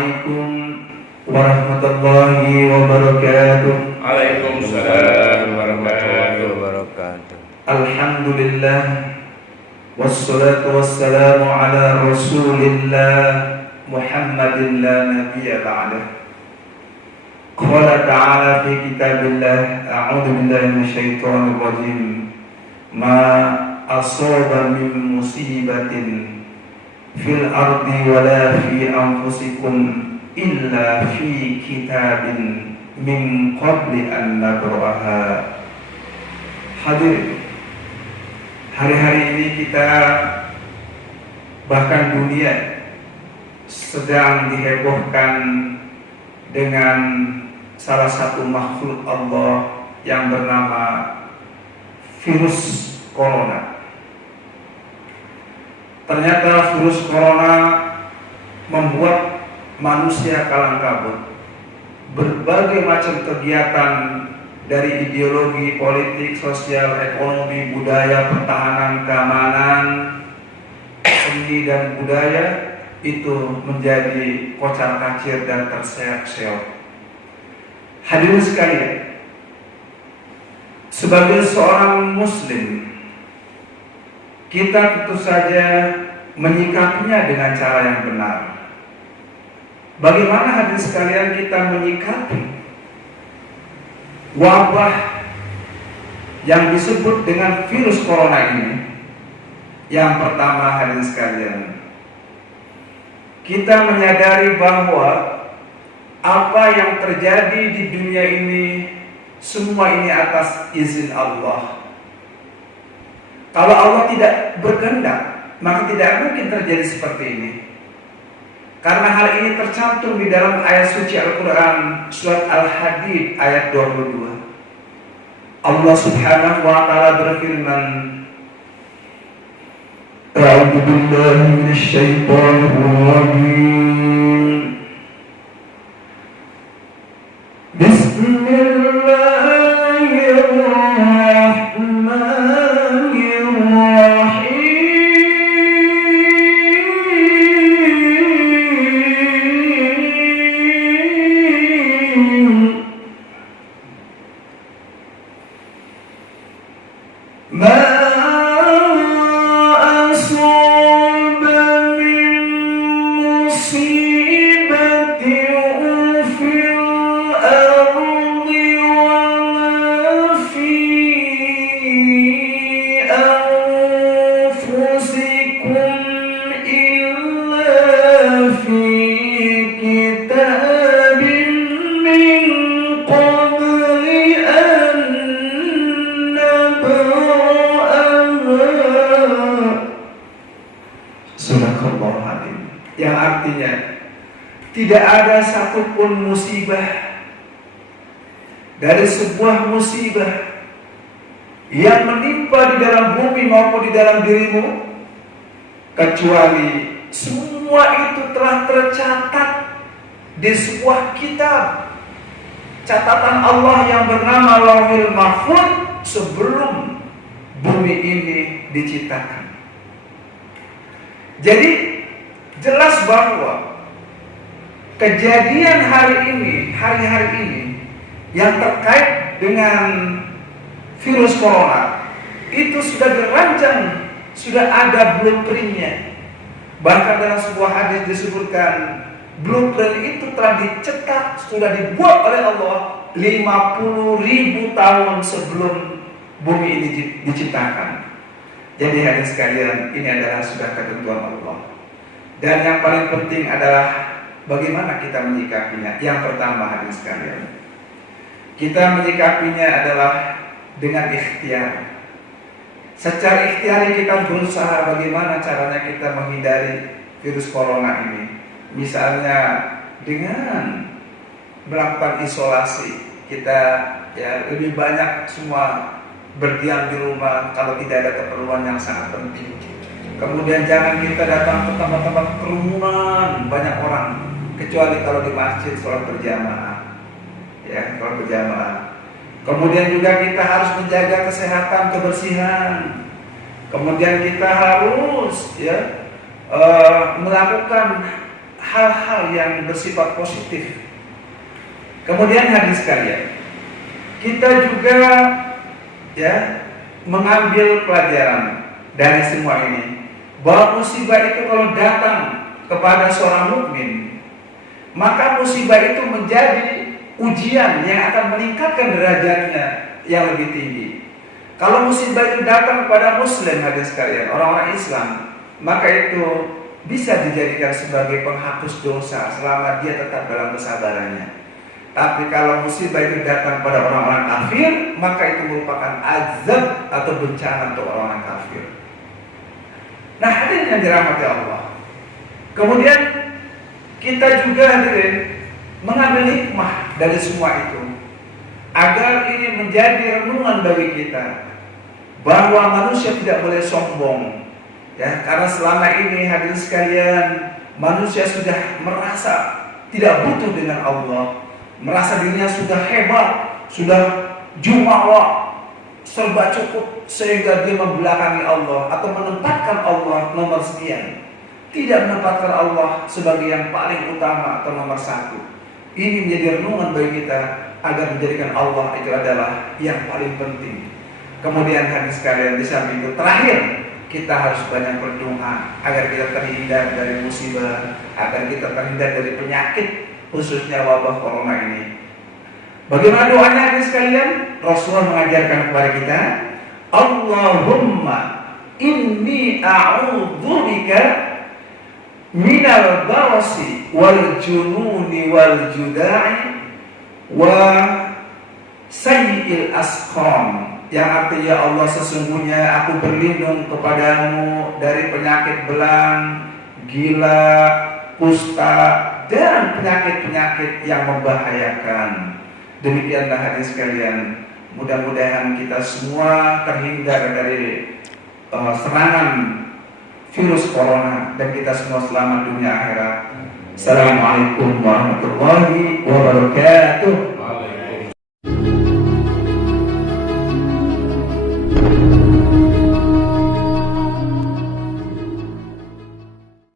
Assalamualaikum warahmatullahi wabarakatuh. Waalaikumsalam warahmatullahi wabarakatuh. Alhamdulillah wassalatu wassalamu ala Rasulillah Muhammadin la nabiyya ba'dah. Qala ta'ala fi kitabillah, a'udzu billahi minasyaitonir rajim. Ma asaba min musibatin fil ardi wala fi anfusikum illa fi kitabin min qabli an nabraha. Hadirin, hari-hari ini kita, bahkan dunia, sedang dihebohkan dengan salah satu makhluk Allah yang bernama virus corona. Ternyata virus corona membuat manusia kalang kabut. Berbagai macam kegiatan dari ideologi, politik, sosial, ekonomi, budaya, pertahanan, keamanan, seni dan budaya itu menjadi kocar-kacir dan terseok-seok. Hadirin sekalian, sebagai seorang muslim, kita tentu saja menyikapinya dengan cara yang benar. Bagaimana hadirin sekalian kita menyikapi wabah yang disebut dengan virus corona ini? Yang pertama, hadirin sekalian, kita menyadari bahwa apa yang terjadi di dunia ini, semua ini atas izin Allah. Kalau Allah tidak berkehendak, maka tidak mungkin terjadi seperti ini. Karena hal ini tercantum di dalam ayat suci Al-Quran, surat Al-Hadid ayat 22. Allah subhanahu wa ta'ala berfirman, A'udzu billahi minasyaitonir rajim. Yang artinya tidak ada satupun musibah dari sebuah musibah yang menimpa di dalam bumi maupun di dalam dirimu, kecuali semua itu telah tercatat di sebuah kitab, catatan Allah yang bernama Lauhul Mahfuz sebelum bumi ini diciptakan. Jadi jelas bahwa kejadian hari ini, hari-hari ini yang terkait dengan virus corona itu sudah dirancang, sudah ada blueprintnya. Bahkan dalam sebuah hadis disebutkan blueprint itu telah dicetak, sudah dibuat oleh Allah 50.000 tahun sebelum bumi ini diciptakan. Jadi hadirin sekalian, ini adalah sudah ketentuan Allah. Dan yang paling penting adalah bagaimana kita menyikapinya. Yang pertama, hadirin sekalian, kita menyikapinya adalah dengan ikhtiar. Secara ikhtiar kita berusaha bagaimana caranya kita menghindari virus corona ini. Misalnya dengan melakukan isolasi, kita lebih banyak semua berdiam di rumah kalau tidak ada keperluan yang sangat penting. Kemudian jangan kita datang ke tempat-tempat kerumunan banyak orang, kecuali kalau di masjid sholat berjamaah, sholat berjamaah. Kemudian juga kita harus menjaga kesehatan, kebersihan. Kemudian kita harus melakukan hal-hal yang bersifat positif. Kemudian hadis sekalian, kita juga ya mengambil pelajaran dari semua ini, bahwa musibah itu kalau datang kepada seorang mukmin, maka musibah itu menjadi ujian yang akan meningkatkan derajatnya yang lebih tinggi. Kalau musibah itu datang kepada muslim, hadis sekalian, orang-orang Islam, maka itu bisa dijadikan sebagai penghapus dosa selama dia tetap dalam kesabarannya. Tapi kalau musibah itu datang pada orang-orang kafir, maka itu merupakan azab atau bencana untuk orang-orang kafir. Nah, hadirin yang dirahmati Allah, kemudian kita juga hadirin mengambil hikmah dari semua itu, agar ini menjadi renungan bagi kita, bahwa manusia tidak boleh sombong, ya, karena selama ini hadirin sekalian, manusia sudah merasa tidak butuh dengan Allah, merasa dirinya sudah hebat, sudah jumawa, serba cukup, sehingga dia membelakangi Allah atau menempatkan Allah nomor sekian, tidak menempatkan Allah sebagai yang paling utama atau nomor satu. Ini menjadi renungan bagi kita agar menjadikan Allah itu adalah yang paling penting. Kemudian hadis sekalian, di samping itu terakhir, kita harus banyak berdoa agar kita terhindar dari musibah, agar kita terhindar dari penyakit, khususnya wabah corona ini. Bagaimana doanya hadis sekalian? Rasulullah mengajarkan kepada kita, Allahumma inni a'udzubika minal barasi wal jununi wal juda'i wa sayyi'il asqam. Yang artinya, Allah, sesungguhnya aku berlindung kepadamu dari penyakit belang, gila, kusta, dan penyakit-penyakit yang membahayakan. Demikianlah hadis sekalian. Mudah-mudahan kita semua terhindar dari serangan virus corona, dan kita semua selamat dunia akhirat. Assalamualaikum warahmatullahi wabarakatuh.